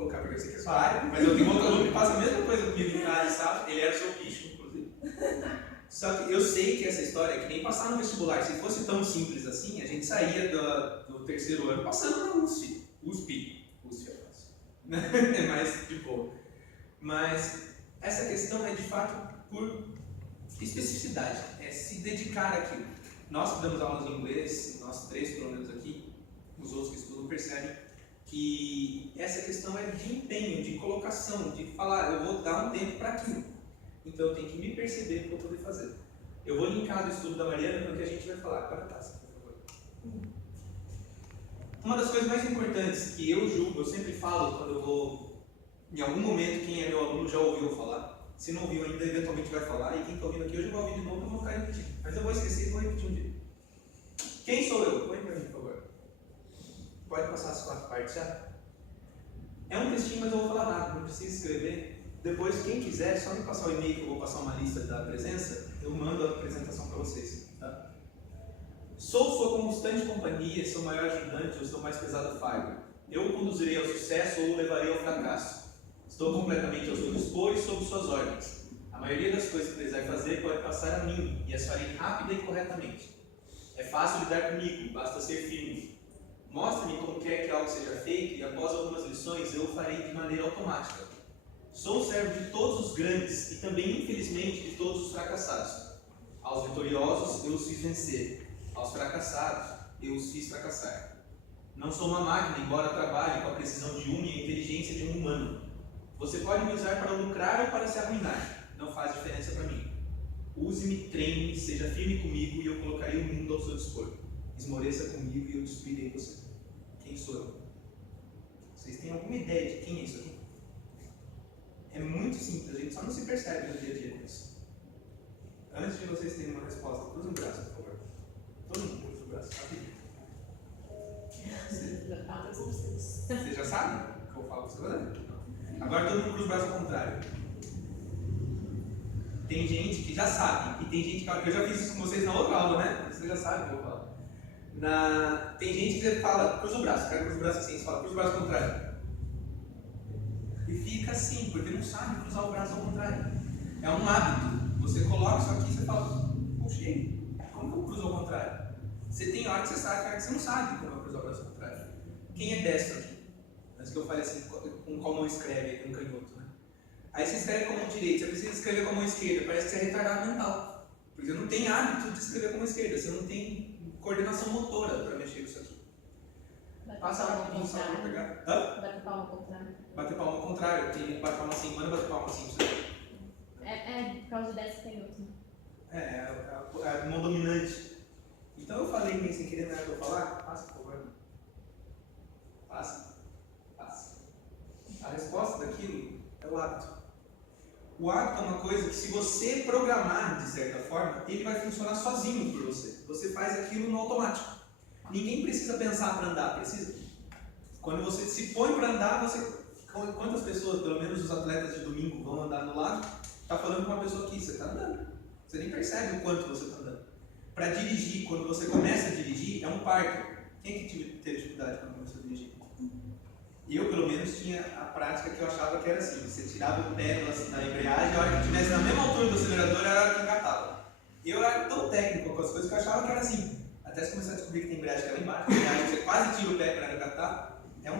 colocar porque eu sei que é sua área, mas eu tenho outro aluno que faz a mesma coisa comigo em casa, sabe? Ele era seu bicho, inclusive. Só que eu sei que essa história é que nem passar no vestibular. Se fosse tão simples assim, a gente saía do terceiro ano passando na USP. USP é fácil. É mais de boa. Mas essa questão é de fato por especificidade, é se dedicar àquilo. Nós que damos aulas de inglês, nós três pelo menos aqui, os outros que estudam percebem que essa questão é de empenho, de colocação, de falar, eu vou dar um tempo para aquilo. Então eu tenho que me perceber para poder fazer. Eu vou linkar do estudo da Mariana para o que a gente vai falar. Agora tá, por favor. Uma das coisas mais importantes que eu julgo, eu sempre falo quando eu vou, em algum momento, quem é meu aluno já ouviu falar. Se não ouviu ainda, eventualmente vai falar. E quem está ouvindo aqui hoje vai ouvir de novo, eu vou ficar repetindo. Mas eu vou esquecer e vou repetir um dia. Quem sou eu? Põe para mim, por favor. Pode passar as 4 partes já? É um textinho, mas eu vou falar rápido, não precisa escrever. Depois, quem quiser, só me passar o e-mail que eu vou passar uma lista da presença, eu mando a apresentação para vocês. Tá? Sou sua constante companhia, seu maior ajudante ou seu mais pesado fardo. Eu o conduzirei ao sucesso ou o levarei ao fracasso. Estou completamente ao seu dispor e sob suas ordens. A maioria das coisas que precisar fazer pode passar a mim e as farei rápida e corretamente. É fácil lidar comigo, basta ser firme. Mostre-me como quer que algo seja feito e após algumas lições eu o farei de maneira automática. Sou servo de todos os grandes e também, infelizmente, de todos os fracassados. Aos vitoriosos eu os fiz vencer, aos fracassados eu os fiz fracassar. Não sou uma máquina, embora trabalhe com a precisão de uma e a inteligência de um humano. Você pode me usar para lucrar ou para se arruinar, não faz diferença para mim. Use-me, treine-me, seja firme comigo e eu colocarei o mundo ao seu dispor. Esmoreça comigo e eu destruirei você. Quem sou eu? Vocês têm alguma ideia de quem é isso aqui? É muito simples, a gente só não se percebe no dia a dia com isso. Antes de vocês terem uma resposta, cruza o braço, por favor. Todo mundo cruza o braço, rapidinho. Você já sabe o que eu falo para você fazer? Agora todo mundo cruza o braço ao contrário. Tem gente que já sabe, e tem gente que eu já fiz isso com vocês na outra aula, né? Você já sabe o que eu vou falar. Tem gente que fala, cruza o braço, o cara cruza o braço assim, você fala, cruza o braço ao contrário. E fica assim, porque não sabe cruzar o braço ao contrário. É um hábito. Você coloca isso aqui e você fala, puxa, como que eu cruzo ao contrário? Você tem hora que você sabe, tem hora que você não sabe como cruzar o braço ao contrário. Quem é destro aqui? Antes que eu fale assim, com qual mão escreve com canhoto, né? Aí você escreve com a mão direita, você precisa escrever com a mão esquerda, parece que você é retardado mental. Porque você não tem hábito de escrever com a mão esquerda, você não tem coordenação motora para mexer com isso aqui. Passa a mão para pegar. Bater palma ao contrário. Bater palma ao contrário, tem bater palma assim, manda bater palma assim pra você. Por causa do destro canhoto. É a mão dominante. Então eu falei meio sem querer, não era pra eu falar? Passa, por favor. Passa. A resposta daquilo é o hábito. O hábito é uma coisa que, se você programar de certa forma, ele vai funcionar sozinho por você. Você faz aquilo no automático. Ninguém precisa pensar para andar, precisa? Quando você se põe para andar, quantas pessoas, pelo menos os atletas de domingo, vão andar no lado? Está falando com uma pessoa aqui, você está andando. Você nem percebe o quanto você está andando. Para dirigir, quando você começa a dirigir, é um parto. Quem que teve dificuldade quando começou a dirigir? Eu, pelo menos, tinha a prática que eu achava que era assim: você tirava o pé da embreagem, a hora que estivesse na mesma altura do acelerador, era a hora que engatava. Eu era tão técnico com as coisas que eu achava que era assim. Até você começar a descobrir que tem embreagem que era lá embaixo, embreagem você quase tira o pé para engatar, é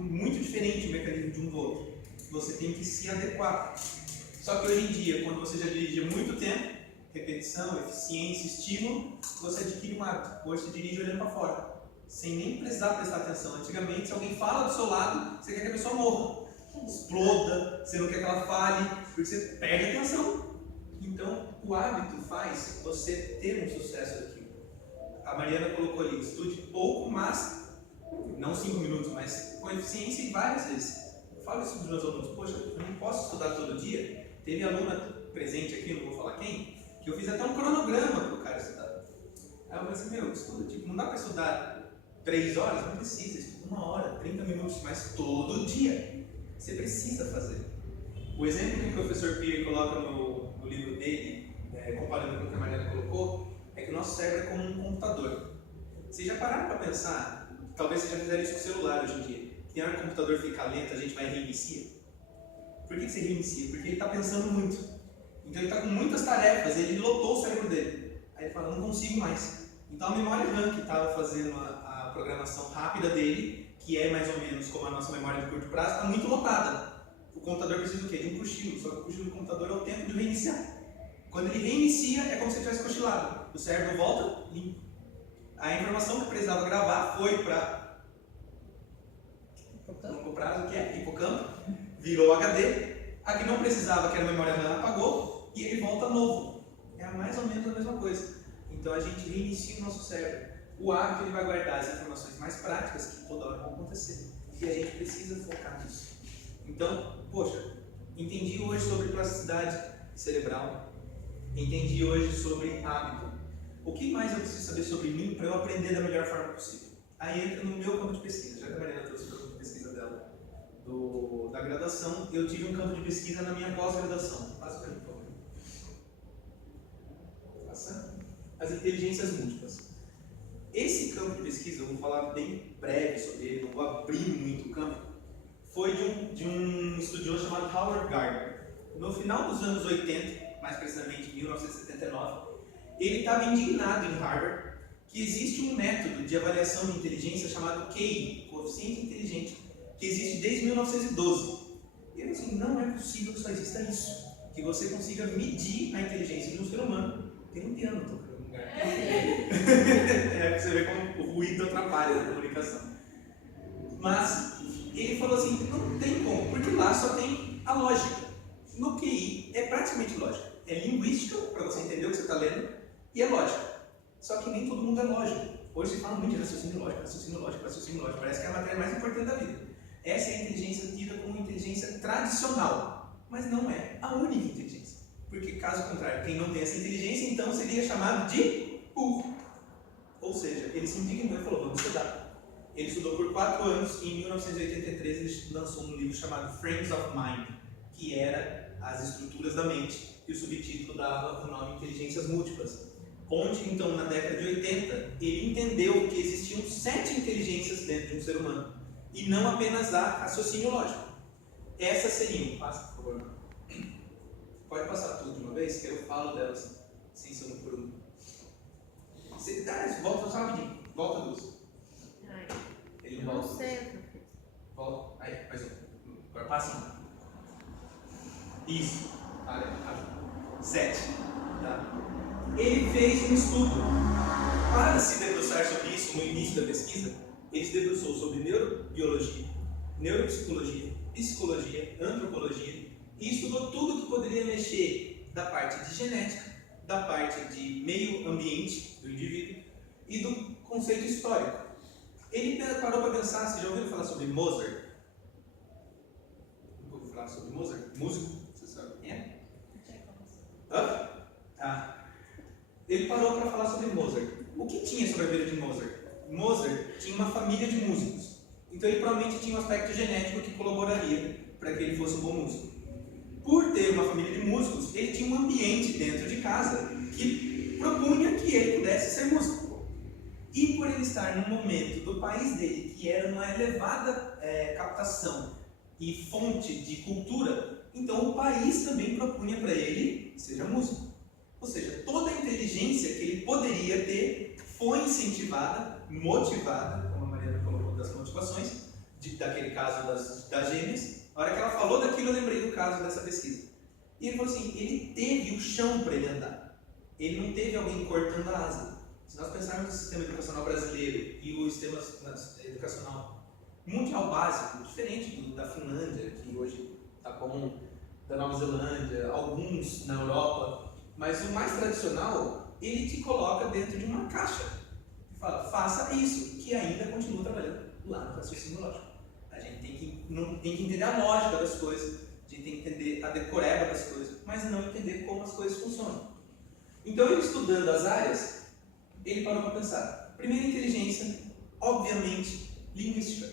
muito diferente o mecanismo de um do outro. Você tem que se adequar. Só que hoje em dia, quando você já dirige há muito tempo, repetição, eficiência, estímulo, você adquire um hábito. Hoje você dirige olhando para fora, sem nem precisar prestar atenção. Antigamente, se alguém fala do seu lado, você quer que a pessoa morra, exploda, você não quer que ela fale, porque você perde atenção. Então, o hábito faz você ter um sucesso daquilo. A Mariana colocou ali, estude pouco, mas, não 5 minutos, mas com eficiência e várias vezes. Eu falo isso dos meus alunos, poxa, eu não posso estudar todo dia. Teve aluna presente aqui, não vou falar quem, que eu fiz até um cronograma para o cara estudar. Aí eu falei assim, estuda, não dá para estudar 3 horas? Não precisa, estuda 1 hora, 30 minutos, mas todo dia. Você precisa fazer. O exemplo que o professor Pierre coloca no livro dele, comparando com o que a Mariana colocou, é que o nosso cérebro é como um computador. Vocês já pararam para pensar, talvez vocês já fizeram isso com o celular hoje em dia, tem hora que o computador fica lento, a gente vai reinicia. Por que você reinicia? Porque ele está pensando muito. Então ele está com muitas tarefas, ele lotou o cérebro dele. Aí ele fala, não consigo mais. Então a memória RAM que estava fazendo a programação rápida dele, que é mais ou menos como a nossa memória de curto prazo, está muito lotada. O computador precisa do quê? De um cochilo, só que o cochilo do computador é o tempo de reiniciar. Quando ele reinicia, é como se ele tivesse cochilado. O cérebro volta limpo. A informação que precisava gravar foi para longo prazo, que é hipocampo, virou HD. A que não precisava, que era a memória RAM, apagou e ele volta novo. É mais ou menos a mesma coisa. Então a gente reinicia o nosso cérebro. O hábito ele vai guardar as informações mais práticas que toda hora vão acontecer. E a gente precisa focar nisso. Então, poxa, entendi hoje sobre plasticidade cerebral. Entendi hoje sobre hábito. O que mais eu preciso saber sobre mim para eu aprender da melhor forma possível? Aí entra no meu campo de pesquisa. Já que a Mariana trouxe o campo de pesquisa dela da graduação, eu tive um campo de pesquisa na minha pós-graduação. Passa para mim, por favor. Passa. As inteligências múltiplas. Esse campo de pesquisa, eu vou falar bem breve sobre ele, não vou abrir muito o campo, foi de um estudioso chamado Howard Gardner. No final dos anos 80, mais precisamente em 1979, ele estava indignado em Harvard que existe um método de avaliação de inteligência chamado QI, Coeficiente Inteligente, que existe desde 1912. E ele disse assim, não é possível que só exista isso, que você consiga medir a inteligência de um ser humano. Tem um piano tocando no lugar. É pra você ver como o ruído atrapalha a comunicação. Mas ele falou assim, não tem como, porque lá só tem a lógica. No QI é praticamente lógica. É linguística, para você entender o que você está lendo, e é lógica. Só que nem todo mundo é lógico. Hoje se fala muito de raciocínio lógico, raciocínio lógico, raciocínio lógico. Parece que é a matéria mais importante da vida. Essa é a inteligência tida como inteligência tradicional, mas não é a única inteligência. Porque, caso contrário, quem não tem essa inteligência, então seria chamado de burro. Ou seja, ele se indignou e falou, vamos estudar. Ele estudou por 4 anos e em 1983 ele lançou um livro chamado Frames of Mind, que era as estruturas da mente, e o subtítulo dava o nome Inteligências Múltiplas. Onde, então, na década de 80, ele entendeu que existiam 7 inteligências dentro de um ser humano, e não apenas a raciocínio lógico. Essas seriam, passa por favor, pode passar tudo de uma vez, que eu falo delas sem ser um por um. Volta só rapidinho, volta duas. Ele Não volta. sei o que eu fiz. Volta, aí, mais um. Agora passa um. Isso. 7. Tá? Ele fez um estudo. Para se debruçar sobre isso, no início da pesquisa, ele se debruçou sobre neurobiologia, neuropsicologia, psicologia, antropologia e estudou tudo que poderia mexer da parte de genética, da parte de meio ambiente do indivíduo e do conceito histórico. Ele parou para pensar, você já ouviu falar sobre Mozart? Nunca ouviu falar sobre Mozart? Músico? Você sabe quem é? Hã? Ah. Ele parou para falar sobre Mozart. O que tinha sobre a vida de Mozart? Mozart tinha uma família de músicos. Então ele provavelmente tinha um aspecto genético que colaboraria para que ele fosse um bom músico. Por ter uma família de músicos, ele tinha um ambiente dentro de casa que propunha que ele pudesse ser músico. E por ele estar num momento do país dele que era uma elevada captação e fonte de cultura, então o país também propunha para ele seja músico. Ou seja, toda a inteligência que ele poderia ter foi incentivada, motivada, como a Mariana colocou das motivações, daquele caso das gêmeas. A hora que ela falou daquilo, eu lembrei do caso dessa pesquisa. E ele falou assim, ele teve o chão para ele andar. Ele não teve alguém cortando a asa. Se nós pensarmos no sistema educacional brasileiro e o sistema educacional mundial básico, diferente da Finlândia, que hoje está comum, da Nova Zelândia, alguns na Europa, mas o mais tradicional, ele te coloca dentro de uma caixa e fala, faça isso, que ainda continua trabalhando lá no raciocínio lógico. A gente tem que entender a lógica das coisas, a gente tem que entender a decoreba das coisas, mas não entender como as coisas funcionam. Então, ele estudando as áreas, ele parou para pensar. Primeira inteligência, obviamente, linguística,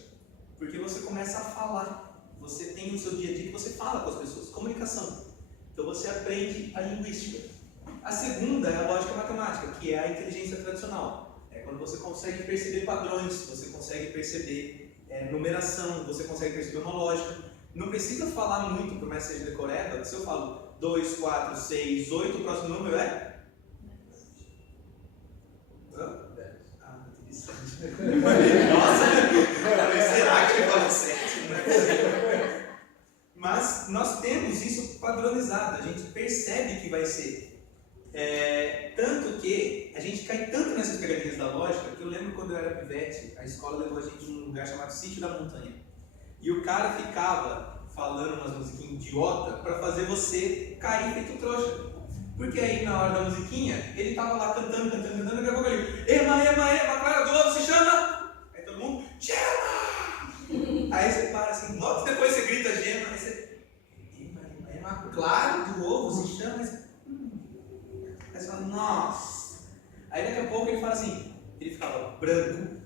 porque você começa a falar, você tem no seu dia a dia que você fala com as pessoas, comunicação. Então, você aprende a linguística. A segunda é a lógica matemática, que é a inteligência tradicional. É quando você consegue perceber padrões, você consegue perceber numeração, você consegue perceber uma lógica. Não precisa falar muito, por mais que seja decoreba. Se eu falo 2, 4, 6, 8, o próximo número é? Ah, interessante. Nossa, será que ele fala 7? Mas nós temos isso padronizado, a gente percebe que vai ser. Tanto que a gente cai tanto nessas pegadinhas da lógica, que eu lembro quando eu era pivete, a escola levou a gente num lugar chamado Sítio da Montanha. E o cara ficava falando umas musiquinhas idiota para fazer você cair feito trouxa. Porque aí na hora da musiquinha, ele tava lá cantando, e daqui a pouco ele, ema, Clara do Ovo se chama! Aí todo mundo, Gema! Aí você para assim, logo depois você grita Gema, aí você, ema, Clara do Ovo se chama, aí você fala, nossa! Aí daqui a pouco ele fala assim, ele ficava branco,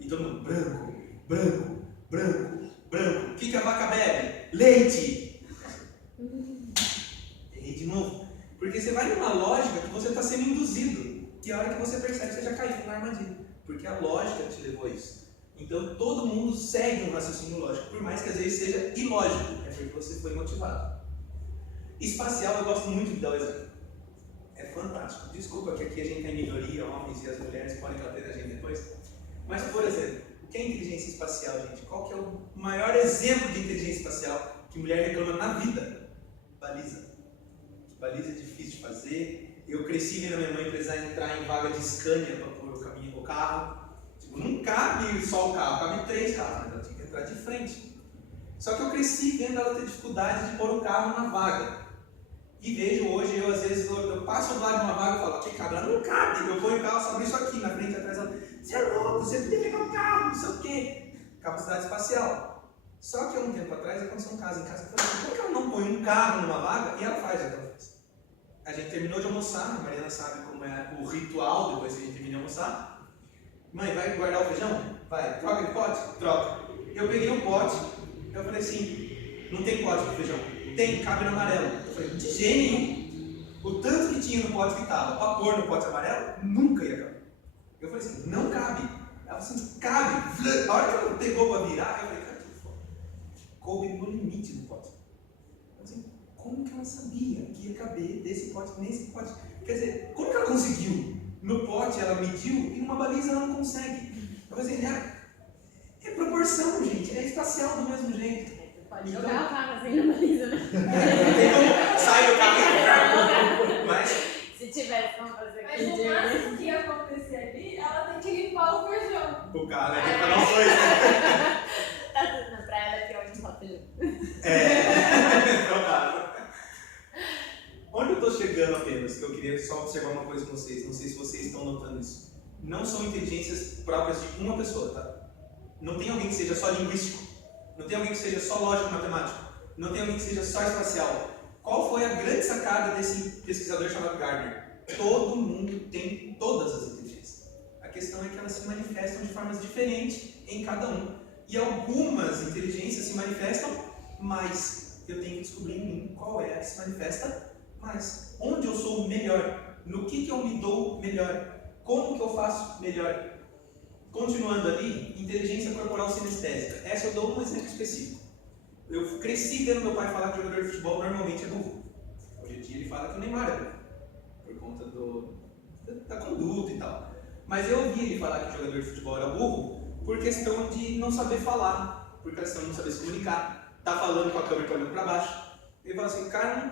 e todo mundo, branco. O que a vaca bebe? Leite! E de novo, porque você vai numa lógica que você está sendo induzido, que a hora que você percebe você já caiu na armadilha, porque a lógica te levou a isso. Então todo mundo segue um raciocínio lógico, por mais que às vezes seja ilógico, é porque você foi motivado. Espacial eu gosto muito de dar o exemplo. É fantástico. Desculpa que aqui a gente tem minoria, homens e as mulheres podem bater a gente depois. Mas, por exemplo, o que é inteligência espacial, gente? Qual que é o maior exemplo de inteligência espacial que mulher reclama na vida? Baliza. Baliza é difícil de fazer. Eu cresci vendo a minha mãe precisar entrar em vaga de Scania para pôr o caminho do carro. Tipo, não cabe só o carro, cabe 3 carros, mas ela tinha que entrar de frente. Só que eu cresci vendo ela ter dificuldade de pôr o carro na vaga. E vejo hoje, eu às vezes, eu passo do lado de uma vaga e falo, que cabe? Ela não cabe, eu ponho o carro, só abro isso aqui, na frente e atrás, ela, você é louco, você tem que pegar o carro, não sei o quê. Capacidade espacial. Só que há um tempo atrás aconteceu um caso em casa, eu falei, por que ela não põe um carro numa vaga? E ela faz o que ela faz. A gente terminou de almoçar, a Mariana sabe como é o ritual depois que a gente termina de almoçar. Mãe, vai guardar o feijão? Vai. Troca de pote? Troca. Eu peguei um pote, eu falei assim, não tem pote para feijão? Tem, cabe no amarelo. Eu falei, de jeito nenhum. O tanto que tinha no pote que estava para pôr no pote amarelo, nunca ia caber. Eu falei assim, não cabe. Ela falou assim, cabe. A hora que ela pegou para virar, eu falei, cara, que foda. Coube no limite do pote. Eu falei assim, como que ela sabia que ia caber desse pote nesse pote? Quer dizer, como que ela conseguiu? No pote ela mediu e numa baliza ela não consegue. Eu falei assim, é proporção, gente. É espacial do mesmo jeito. Pode jogar o carro assim na baliza, né? Sai do carro. Mas se tivesse como fazer Mas aquele o dia. máximo que ia acontecer ali, ela tem que limpar o feijão. O cara vai ter que falar os dois, né? Tá tudo na praia, ela tem onde só feijão. Provável. Onde eu estou chegando apenas, que eu queria só observar uma coisa com vocês, não sei se vocês estão notando isso. Não são inteligências próprias de uma pessoa, tá? Não tem alguém que seja só linguístico. Não tem alguém que seja só lógico matemático. Não tem alguém que seja só espacial. Qual foi a grande sacada desse pesquisador chamado Gardner? Todo mundo tem todas as inteligências. A questão é que elas se manifestam de formas diferentes em cada um. E algumas inteligências se manifestam mais. Eu tenho que descobrir em mim qual é a que se manifesta mais. Onde eu sou melhor? No que eu me dou melhor? Como que eu faço melhor? Continuando ali, inteligência corporal sinestésica. Essa eu dou um exemplo específico. Eu cresci vendo meu pai falar que jogador de futebol normalmente é burro. Hoje em dia ele fala que o Neymar é burro, por conta da conduta e tal. Mas eu ouvi ele falar que o jogador de futebol era burro por questão de não saber falar, por questão de não saber se comunicar. Tá falando com a câmera olhando para baixo. Ele fala assim, o cara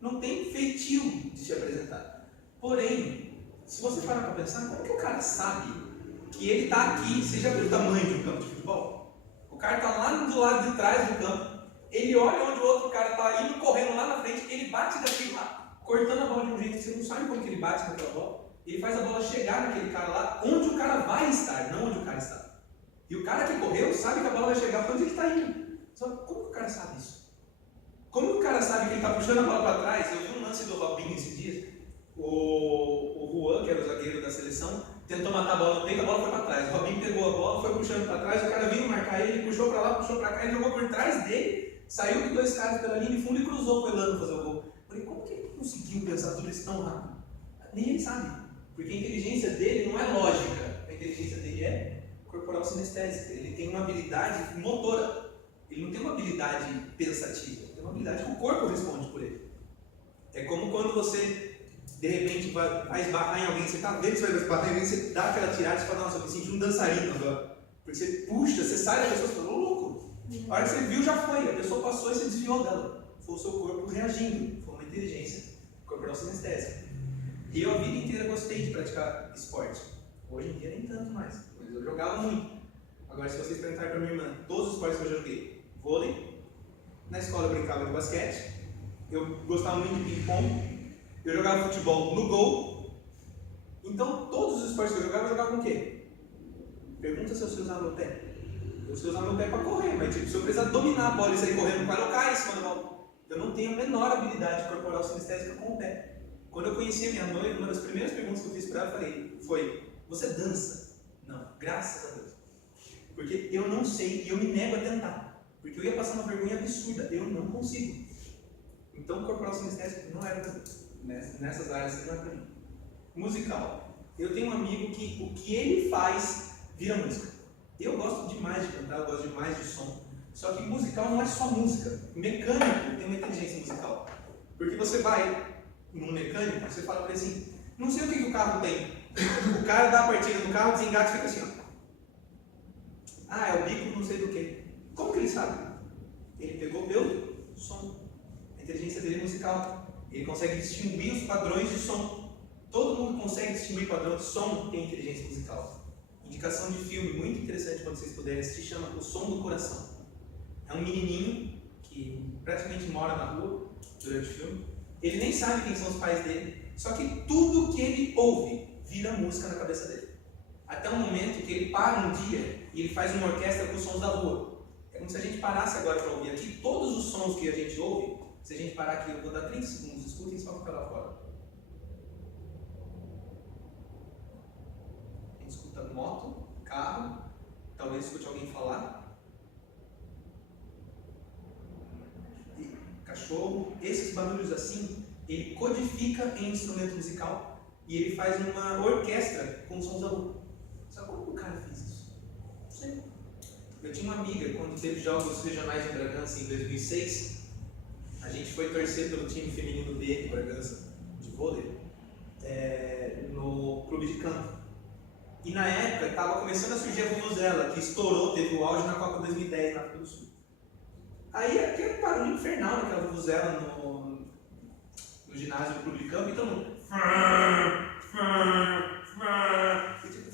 não tem feitio de se apresentar. Porém, se você parar para pensar, como que o cara sabe que ele está aqui? Você já viu o tamanho de um campo de futebol? O cara está lá do lado de trás do campo, ele olha onde o outro cara está indo correndo lá na frente, ele bate daqui lá, cortando a bola de um jeito que você não sabe como que ele bate naquela bola. Ele faz a bola chegar naquele cara lá, onde o cara vai estar, não onde o cara está. E o cara que correu sabe que a bola vai chegar para onde ele está indo. Só como que o cara sabe isso? Como que o cara sabe que ele está puxando a bola para trás? Eu vi um lance do Robinho esses dias. O Juan, que era o zagueiro da seleção, tentou matar a bola no peito, a bola foi para trás. O Robinho pegou a bola, foi puxando para trás, o cara vindo marcar ele, puxou para lá, puxou para cá, ele jogou por trás dele, saiu de 2 caras pela linha de fundo e cruzou o Elano fazer o gol. Eu falei, como que ele conseguiu pensar tudo isso tão rápido? Nem ele sabe, porque a inteligência dele não é lógica, a inteligência dele é corporal sinestésica. Ele tem uma habilidade motora. Ele não tem uma habilidade pensativa. Ele tem uma habilidade que o corpo responde por ele. É como quando você, de repente, vai esbarrar em alguém, você está vendo que você vai esbarrar em alguém, você dá aquela tirada e fala, nossa, eu me senti um dançarino agora. Porque você puxa, você sai da pessoa e fala, ô louco. A hora que você viu, já foi. A pessoa passou e você desviou dela. Foi o seu corpo reagindo. Foi uma inteligência corporal sinestésica. E eu a vida inteira gostei de praticar esporte. Hoje em dia nem tanto mais, mas eu jogava muito. Agora, se vocês perguntarem para minha irmã, todos os esportes que eu joguei, vôlei, na escola eu brincava de basquete, eu gostava muito de ping-pong, eu jogava futebol no gol. Então, todos os esportes que eu jogava com o quê? Pergunta se eu sei usar meu pé. Eu sei usar meu pé para correr, mas tipo, se eu precisar dominar a bola e sair correndo com ela, eu caio em cima da bola. Eu não tenho a menor habilidade corporal sinestésica com o pé. Quando eu conheci a minha noiva, uma das primeiras perguntas que eu fiz para ela foi: você dança? Não, graças a Deus. Porque eu não sei e eu me nego a tentar. Porque eu ia passar uma vergonha absurda. Eu não consigo. Então, corporal sinestésico não era para mim. Nessas áreas não é para mim. Musical. Eu tenho um amigo que o que ele faz vira música. Eu gosto demais de cantar, eu gosto demais de som. Só que musical não é só música. Mecânico tem uma inteligência musical. Porque você vai num mecânico, você fala para ele assim, não sei o que o carro tem. O cara dá a partida no carro, desengata e fica assim, ó. Ah, é o bico não sei do que. Como que ele sabe? Ele pegou pelo som. A inteligência dele é musical. Ele consegue distinguir os padrões de som. Todo mundo consegue distinguir padrão de som, tem inteligência musical. Indicação de filme muito interessante quando vocês puderem assistir, chama O Som do Coração. É um menininho que praticamente mora na rua durante o filme. Ele nem sabe quem são os pais dele, só que tudo que ele ouve vira música na cabeça dele. Até um momento que ele para um dia e ele faz uma orquestra com os sons da rua. É como se a gente parasse agora para ouvir aqui todos os sons que a gente ouve. Se a gente parar aqui, eu vou dar 30 segundos, escutem só ficar lá fora. A gente escuta moto, carro, talvez escute alguém falar. Cachorro, esses barulhos assim, ele codifica em instrumento musical e ele faz uma orquestra com sons da rua. Sabe como o cara fez isso? Não sei. Eu tinha uma amiga, quando teve jogos regionais em Bragança em 2006, a gente foi torcer pelo time feminino B de Bragança, de vôlei, no clube de campo. E na época estava começando a surgir a vuvuzela, que estourou, teve o auge na Copa 2010 na África do Sul. Aí aquele barulho infernal daquela vuvuzela no ginásio do clube de campo, e todo mundo. E tipo,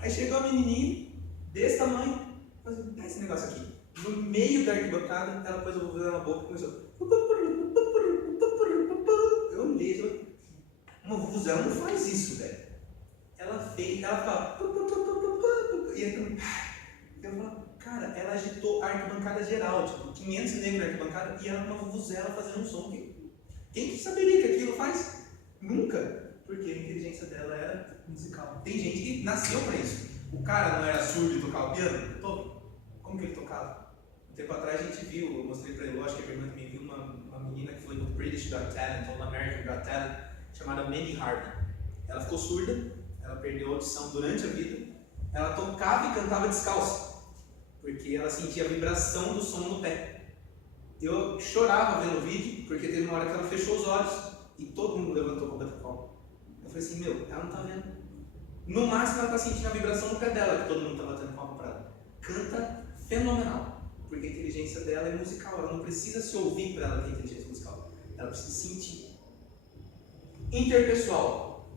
aí chegou a menininha desse tamanho, fazendo, tá esse negócio aqui. No meio da arquibancada, ela pôs a vuvuzela na boca e começou. Eu olhei, uma vuvuzela não faz isso, velho. Ela fez, ela fala. E aí eu falo, cara, ela agitou a arquibancada geral, tipo, 500 negros na arquibancada e ela com uma vuvuzela fazendo um som. Quem que saberia que aquilo faz? Nunca. Porque a inteligência dela era musical. Tem gente que nasceu pra isso. O cara não era surdo e tocava piano? Como que ele tocava? Um tempo atrás a gente viu, eu mostrei pra ele, acho que a minha irmã também viu, uma menina que foi no British Got Talent, ou no American Got Talent, chamada Mandy Harvey. Ela ficou surda, ela perdeu a audição durante a vida, ela tocava e cantava descalça, porque ela sentia a vibração do som no pé. Eu chorava vendo o vídeo, porque teve uma hora que ela fechou os olhos e todo mundo levantou para bater palma. Eu falei assim, meu, ela não tá vendo. No máximo ela tá sentindo a vibração no pé dela, que todo mundo tá batendo palma para ela. Canta fenomenal, porque a inteligência dela é musical, ela não precisa se ouvir para ela ter inteligência musical, ela precisa sentir. Interpessoal,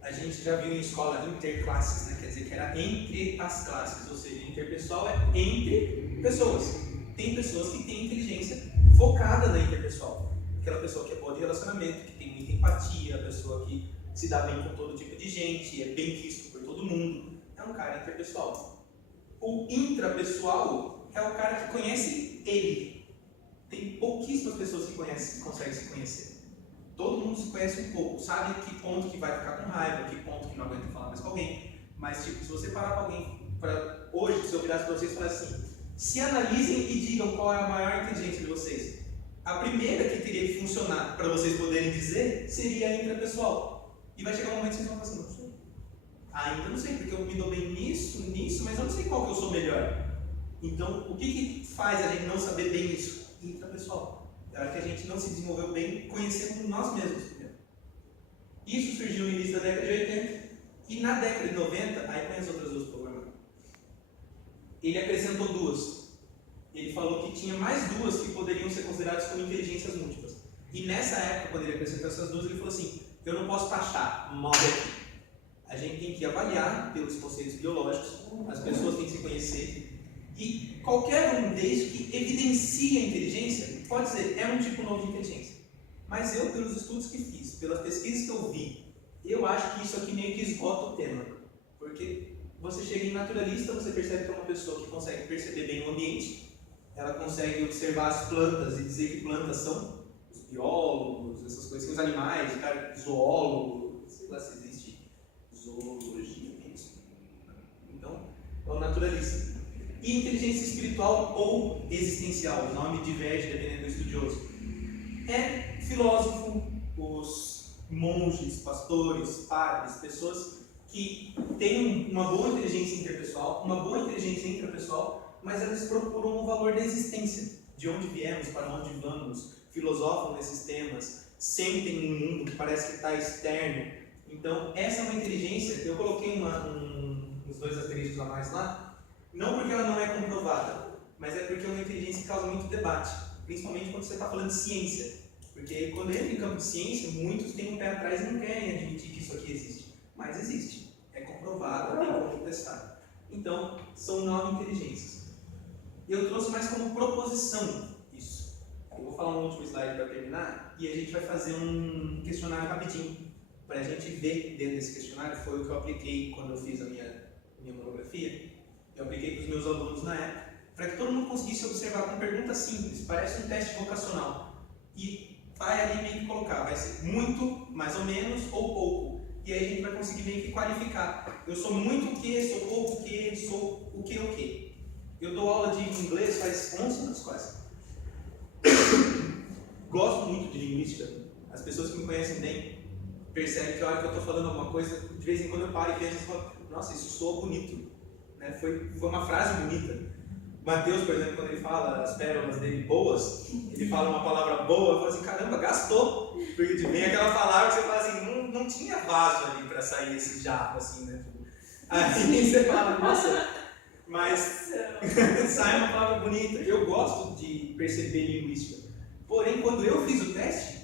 a gente já viu em escola interclasses, né? Quer dizer que era entre as classes, ou seja, interpessoal é entre pessoas. Tem pessoas que têm inteligência focada na interpessoal, aquela pessoa que é boa de relacionamento, que tem muita empatia, a pessoa que se dá bem com todo tipo de gente, é bem visto por todo mundo, é um cara interpessoal. O intrapessoal é o cara que conhece ele. Tem pouquíssimas pessoas que conseguem se conhecer. Todo mundo se conhece um pouco, sabe que ponto que vai ficar com raiva, que ponto que não aguenta falar mais com alguém. Mas tipo, se você parar com alguém, hoje, se eu virasse para vocês e falasse assim, se analisem e digam qual é a maior inteligência de vocês. A primeira que teria que funcionar para vocês poderem dizer seria a intrapessoal. E vai chegar um momento que vocês vão falar assim, não sei. Ainda não sei, porque eu me dou bem nisso, mas eu não sei qual que eu sou melhor. Então, o que faz a gente não saber bem isso? Intrapessoal. É hora que a gente não se desenvolveu bem conhecendo nós mesmos primeiro. Isso surgiu no início da década de 80 e na década de 90, aí põe as outras duas programas. Ele acrescentou duas. Ele falou que tinha mais duas que poderiam ser consideradas como inteligências múltiplas. E nessa época, quando ele acrescentou essas duas, ele falou assim: eu não posso taxar, morre aqui. A gente tem que avaliar pelos conceitos biológicos, as pessoas têm que se conhecer. E qualquer um desde que evidencie a inteligência, pode dizer, é um tipo novo de inteligência. Mas eu, pelos estudos que fiz, pelas pesquisas que eu vi, eu acho que isso aqui meio que esgota o tema. Porque você chega em naturalista, você percebe que é uma pessoa que consegue perceber bem o ambiente, ela consegue observar as plantas e dizer que plantas são os biólogos, essas coisas, os animais, o cara, zoólogo, sei lá se existe zoologia mesmo. Então, é o naturalista. E inteligência espiritual ou existencial, o nome diverge dependendo do estudioso. É filósofo, os monges, pastores, padres, pessoas que têm uma boa inteligência interpessoal, uma boa inteligência intrapessoal, mas elas procuram o valor da existência, de onde viemos, para onde vamos, filosofam nesses temas, sentem um mundo que parece que está externo. Então, essa é uma inteligência, eu coloquei uns dois asteriscos a mais lá, não porque ela não é comprovada, mas é porque é uma inteligência que causa muito debate, principalmente quando você está falando de ciência. Porque quando entra em campo de ciência, muitos têm um pé atrás e não querem admitir que isso aqui existe. Mas existe, é comprovado, tem como testar. Então, são 9 inteligências. Eu trouxe mais como proposição isso. Eu vou falar um último slide para terminar e a gente vai fazer um questionário rapidinho. Para a gente ver dentro desse questionário, foi o que eu apliquei quando eu fiz a minha monografia. Eu apliquei para os meus alunos na época, para que todo mundo conseguisse observar com perguntas simples, parece um teste vocacional. E vai ali meio que colocar, vai ser muito, mais ou menos, ou pouco. E aí a gente vai conseguir meio que qualificar. Eu sou muito o que, sou pouco o que, sou o que o que. Eu dou aula de inglês faz 11 anos quase. Gosto muito de linguística. As pessoas que me conhecem bem percebem que a hora que eu estou falando alguma coisa, de vez em quando eu paro e penso e falo, nossa, isso soa bonito. Né? Foi uma frase bonita. Mateus, por exemplo, quando ele fala as pérolas dele boas, ele fala uma palavra boa, eu falo assim, caramba, gastou. Porque vem aquela palavra que você fala assim, não tinha vaso ali para sair esse jato, assim, né? Aí você fala, nossa, mas sai uma palavra bonita. Eu gosto de perceber linguística. Porém, quando eu fiz o teste,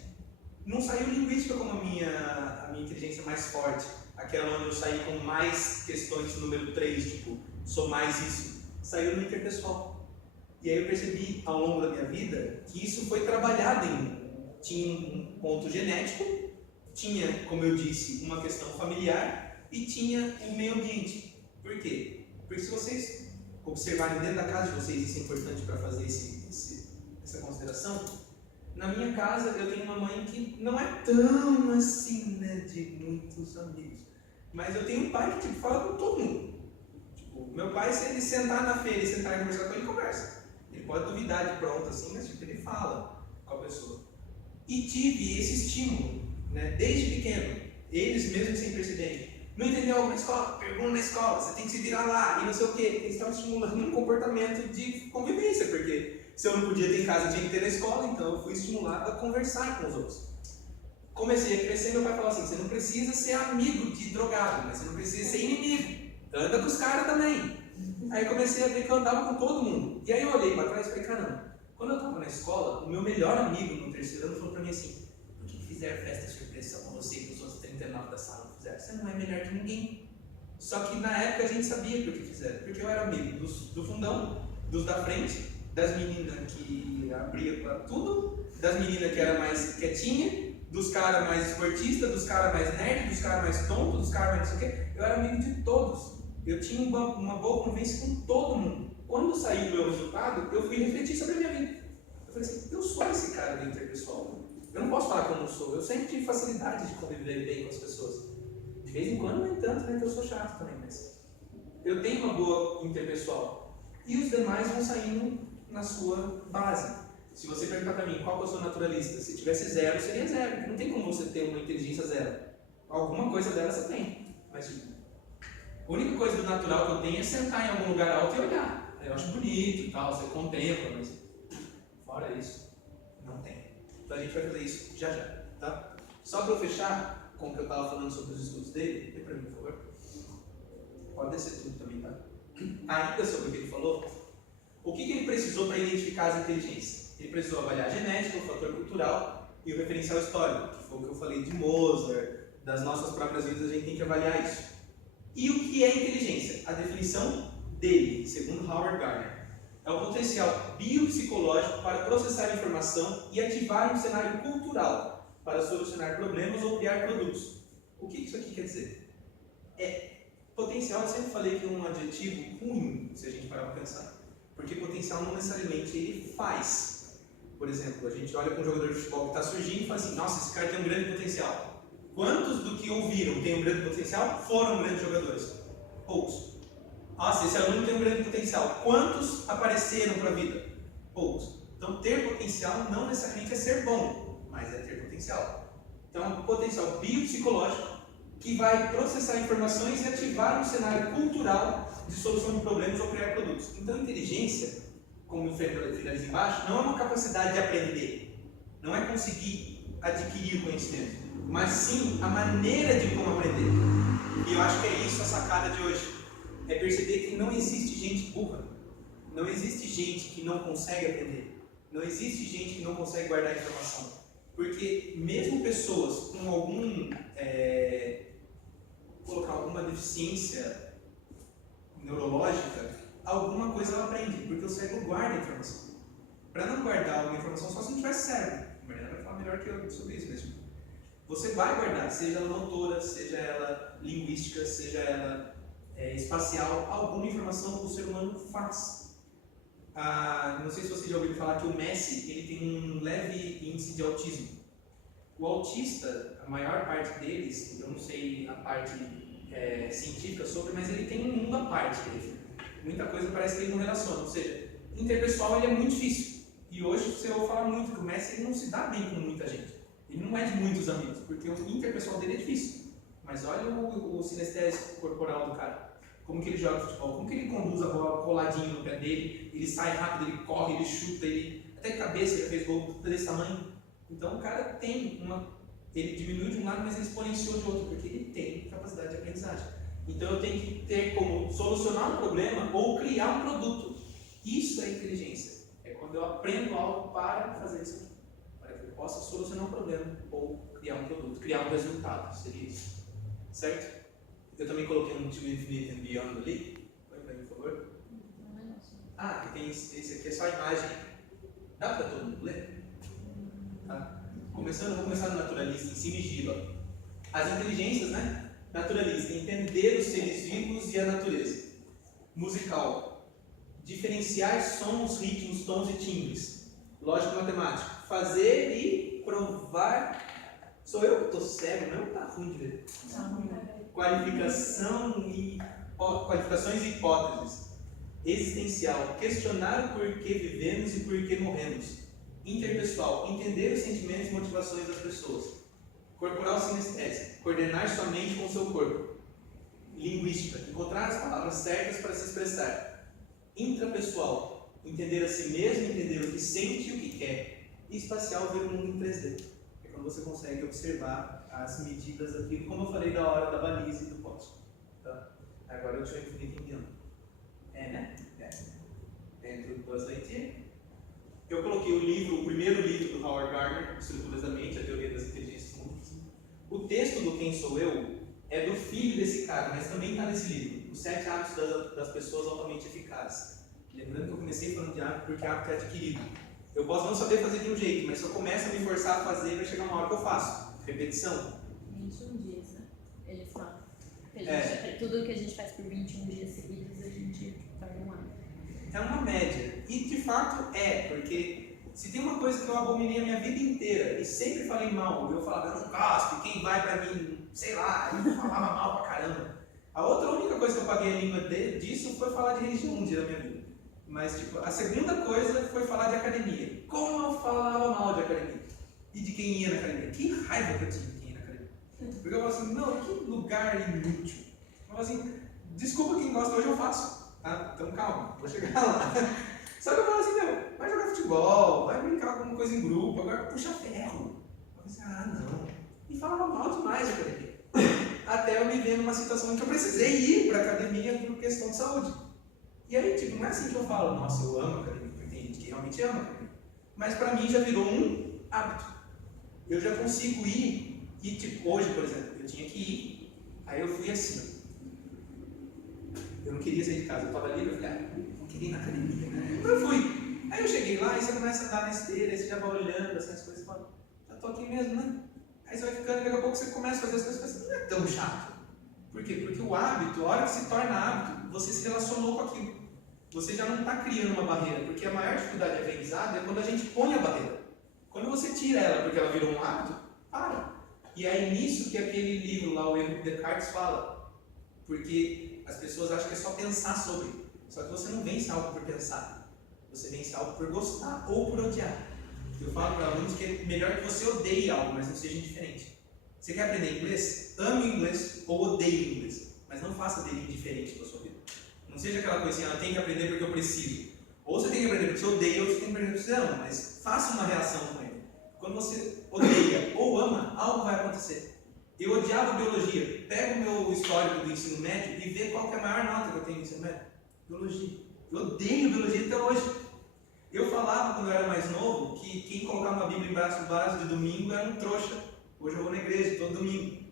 não saiu linguística como a minha inteligência mais forte. Aquela onde eu saí com mais questões número 3, tipo, sou mais isso. Saiu no interpessoal. E aí eu percebi ao longo da minha vida que isso foi trabalhado em mim. Tinha um ponto genético, tinha, como eu disse, uma questão familiar e tinha o meio ambiente. Por quê? Porque se vocês observarem dentro da casa de vocês, isso é importante para fazer essa consideração, na minha casa eu tenho uma mãe que não é tão assim, né, de muitos amigos. Mas eu tenho um pai que fala com todo mundo. Meu pai, se ele sentar na feira e sentar e conversar com ele, conversa. Ele pode duvidar de pronto assim, mas ele fala com a pessoa. E tive esse estímulo, né, desde pequeno, eles mesmos sem perceberem. Não entendeu alguma escola? Pergunta na escola, você tem que se virar lá, e não sei o quê. Eles estavam estimulando um comportamento de convivência, porque se eu não podia ter em casa, eu tinha que ter na escola, então eu fui estimulado a conversar com os outros. Comecei a crescer, meu pai falou assim, você não precisa ser amigo de drogado, mas você não precisa ser inimigo. Anda com os caras também. Aí comecei a ver que eu andava com todo mundo. E aí eu olhei para trás e falei, caramba, quando eu estava na escola, o meu melhor amigo no terceiro ano falou para mim assim, por que fizeram festa surpresa com você que os outros 39 da sala não fizeram? Você não é melhor que ninguém. Só que na época a gente sabia por que fizeram. Porque eu era amigo do fundão, dos da frente, das meninas que abriam para tudo, das meninas que era mais quietinha, dos caras mais esportistas, dos caras mais nerd, dos caras mais tontos, dos caras mais não sei o quê. Eu era amigo de todos. Eu tinha uma boa convivência com todo mundo. Quando saiu o meu resultado, eu fui refletir sobre a minha vida. Eu falei assim, eu sou esse cara do interpessoal. Eu não posso falar que eu não sou. Eu sempre tive facilidade de conviver bem com as pessoas. De vez em quando, nem tanto, né, que eu sou chato também, mas eu tenho uma boa interpessoal. E os demais vão saindo na sua base. Se você perguntar para mim qual que eu sou naturalista, se tivesse 0, seria 0. Não tem como você ter uma inteligência 0. Alguma coisa dela você tem. Mas A única coisa do natural que eu tenho é sentar em algum lugar alto e olhar. Eu acho bonito e tal, você contempla, mas fora isso, não tem. Então a gente vai fazer isso já já, tá? Só para eu fechar com o que eu estava falando sobre os estudos dele, dê para mim, por favor. Pode descer tudo também, tá? Ainda sobre o que ele falou, o que ele precisou para identificar as inteligências? Ele precisou avaliar a genética, o fator cultural e o referencial histórico, que foi o que eu falei de Mozart, das nossas próprias vidas, a gente tem que avaliar isso. E o que é inteligência? A definição dele, segundo Howard Gardner, é o potencial biopsicológico para processar informação e ativar um cenário cultural para solucionar problemas ou criar produtos. O que isso aqui quer dizer? Potencial, eu sempre falei que é um adjetivo ruim, se a gente parar para pensar. Porque potencial não necessariamente ele faz. Por exemplo, a gente olha para um jogador de futebol que está surgindo e fala assim, nossa, esse cara tem um grande potencial. Quantos do que ouviram tem um grande potencial foram grandes jogadores? Poucos. Nossa, esse aluno tem um grande potencial. Quantos apareceram para a vida? Poucos. Então, ter potencial não necessariamente é ser bom, mas é ter potencial. Então, potencial biopsicológico que vai processar informações e ativar um cenário cultural de solução de problemas ou criar produtos. Então, inteligência, como o Fernando finaliza embaixo, não é uma capacidade de aprender, não é conseguir adquirir o conhecimento, mas sim a maneira de como aprender. E eu acho que é isso a sacada de hoje, é perceber que não existe gente burra, não existe gente que não consegue aprender, não existe gente que não consegue guardar informação, porque mesmo pessoas com colocar alguma deficiência neurológica, alguma coisa ela aprende, porque o cérebro guarda a informação. Para não guardar alguma informação só se não tivesse cérebro. A Mariana vai falar melhor que eu sobre isso mesmo. Você vai guardar, seja ela motora, seja ela linguística, seja ela espacial, alguma informação que o ser humano faz. Não sei se você já ouviu falar que o Messi ele tem um leve índice de autismo. O autista, a maior parte deles, eu não sei a parte científica sobre, mas ele tem um mundo à parte dele. Muita coisa parece que ele não relaciona, ou seja, interpessoal ele é muito difícil. E hoje você ouve falar muito que o Messi ele não se dá bem com muita gente. Ele não é de muitos amigos, porque o interpessoal dele é difícil. Mas olha o sinestésico corporal do cara. Como que ele joga futebol, como que ele conduz a bola coladinho no pé dele, ele sai rápido, ele corre, ele chuta, até cabeça já fez gol desse tamanho. Então o cara tem ele diminuiu de um lado, mas ele exponenciou de outro, porque ele tem capacidade de aprendizagem. Então eu tenho que ter como solucionar um problema ou criar um produto. Isso é inteligência. É quando eu aprendo algo para fazer isso aqui. Para que eu possa solucionar um problema ou criar um produto, criar um resultado. Seria isso. Certo? Eu também coloquei um To Infinite and Beyond ali. Põe para mim, por favor. Tem esse aqui é só a imagem. Dá para todo mundo ler? Tá? Vou começar no naturalista, em cima e gila. As inteligências, né? Naturalista, entender os seres vivos e a natureza. Musical, diferenciar sons, ritmos, tons e timbres. Lógico matemático, fazer e provar. Sou eu que estou cego, não está ruim de ver. Qualificações e hipóteses. Existencial, questionar o porquê vivemos e porquê morremos. Interpessoal, entender os sentimentos e motivações das pessoas. Corporal sinestésico, coordenar sua mente com o seu corpo. Linguística, encontrar as palavras certas para se expressar. Intrapessoal, entender a si mesmo, entender o que sente e o que quer. E espacial, ver o mundo em 3D. É quando você consegue observar as medidas daquilo, como eu falei da hora da baliza e do poste. Tá? Agora eu estou entendendo. Né? Dentro do Buzz Lightyear. Eu coloquei o primeiro livro do Howard Gardner, Estruturas da Mente, a Teoria das Inteligências Múltiplas. O texto do Quem Sou Eu é do filho desse cara, mas também está nesse livro, Os 7 Hábitos das Pessoas Altamente Eficazes. Lembrando que eu comecei falando de hábito porque hábito é adquirido. Eu posso não saber fazer de um jeito, mas se eu começo a me forçar a fazer, vai chegar uma hora que eu faço. Repetição. 21 dias, né? Eles falam. Tudo que a gente faz por 21 dias seguidos, a gente torna um hábito. É uma média. E de fato porque se tem uma coisa que eu abominei a minha vida inteira e sempre falei mal, eu falava, eu não gosto, quem vai pra mim, sei lá, eu falava mal pra caramba. A única coisa que eu paguei a língua disso foi falar de religião um dia da minha vida. Mas a segunda coisa foi falar de academia. Como eu falava mal de academia? E de quem ia na academia? Que raiva que eu tinha de quem ia na academia. Porque eu falava assim, não, que lugar inútil. Eu falava assim, Desculpa quem gosta, hoje eu faço. Tá? Então calma, vou chegar lá. Só que eu falo assim, meu, vai jogar futebol, vai brincar com alguma coisa em grupo, agora puxa ferro. Eu pensei, não. E falava mal demais de academia. Até eu me ver numa situação em que eu precisei ir para academia por questão de saúde. E aí, tipo, não é assim que eu falo, nossa, eu amo academia, porque tem gente que realmente ama academia. Mas para mim já virou um hábito. Eu já consigo ir, e tipo, hoje, por exemplo, eu tinha que ir, aí eu fui assim. Eu não queria sair de casa, eu estava ali, eu falei, não queria ir na academia, né? Então eu fui. Aí eu cheguei lá e você começa a andar na esteira, aí você já vai olhando assim, as coisas e fala, já tô aqui mesmo, né? Aí você vai ficando, daqui a pouco você começa a fazer as coisas e pensa, não é tão chato. Por quê? Porque o hábito, a hora que se torna hábito, você se relacionou com aquilo. Você já não está criando uma barreira, porque a maior dificuldade de aprendizado é quando a gente põe a barreira. Quando você tira ela porque ela virou um hábito, para. E é nisso que aquele livro lá, o Erro de Descartes, fala. Porque as pessoas acham que é só pensar sobre. Só que você não vence algo por pensar. Você vence algo por gostar ou por odiar. Eu falo para alunos que é melhor que você odeie algo, mas não seja indiferente. Você quer aprender inglês? Ame o inglês ou odeie o inglês. Mas não faça dele indiferente para a sua vida. Não seja aquela coisa assim, eu tenho que aprender porque eu preciso. Ou você tem que aprender porque você odeia, ou você tem que aprender porque você ama. Mas faça uma reação com ele. Quando você odeia ou ama, algo vai acontecer. Eu odiava biologia. Pega o meu histórico do ensino médio e vê qual que é a maior nota que eu tenho no ensino médio. Biologia. Eu odeio biologia até hoje. Eu falava quando eu era mais novo que quem colocava uma Bíblia em braço de domingo era um trouxa. Hoje eu vou na igreja todo domingo.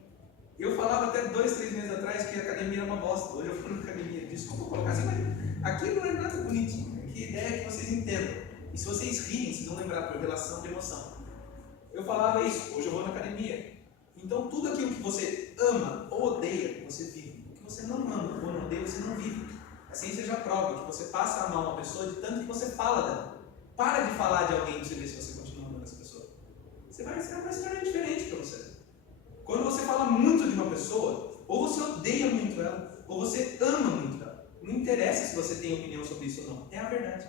Eu falava até 2, 3 meses atrás que a academia era uma bosta. Hoje eu vou na academia. Desculpa colocar assim, mas aqui não é nada bonitinho. Que ideia é que vocês entendam. E se vocês rirem, vocês vão lembrar por relação de emoção. Eu falava isso, hoje eu vou na academia. Então tudo aquilo que você ama ou odeia, você vive. O que você não ama ou não odeia, você não vive. A ciência já prova que você passa a amar uma pessoa de tanto que você fala dela. Para de falar de alguém para você ver se você continua amando essa pessoa. Você vai se tornar diferente para você. Quando você fala muito de uma pessoa, ou você odeia muito ela, ou você ama muito ela. Não interessa se você tem opinião sobre isso ou não. É a verdade.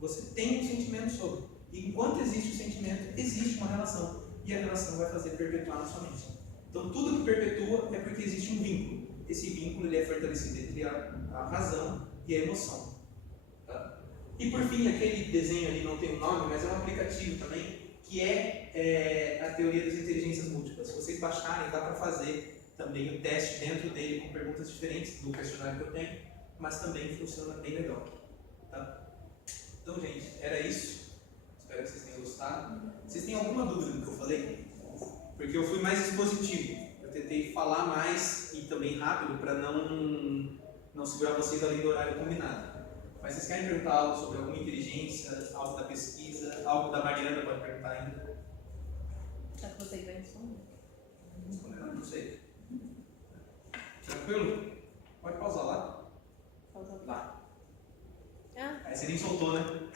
Você tem um sentimento sobre. E enquanto existe o sentimento, existe uma relação. E a relação vai fazer perpetuar na sua mente. Então tudo que perpetua é porque existe um vínculo. Esse vínculo ele é fortalecido entre a razão e a emoção. Tá? E por fim, aquele desenho ali não tem um nome, mas é um aplicativo também, que é a teoria das inteligências múltiplas. Se vocês baixarem, dá para fazer também o teste dentro dele com perguntas diferentes do questionário que eu tenho, mas também funciona bem legal. Tá? Então, gente, era isso. Espero que vocês tenham gostado. Vocês têm alguma dúvida do que eu falei? Porque eu fui mais expositivo. Eu tentei falar mais e também rápido para não segurar vocês além do horário combinado. Mas vocês querem perguntar algo sobre alguma inteligência, algo da pesquisa, algo da Mariana pode perguntar ainda? Será que você vai responder? Não sei. Tranquilo? Pode pausar lá. Pausa lá. Lá. Ah. Aí você nem soltou, né?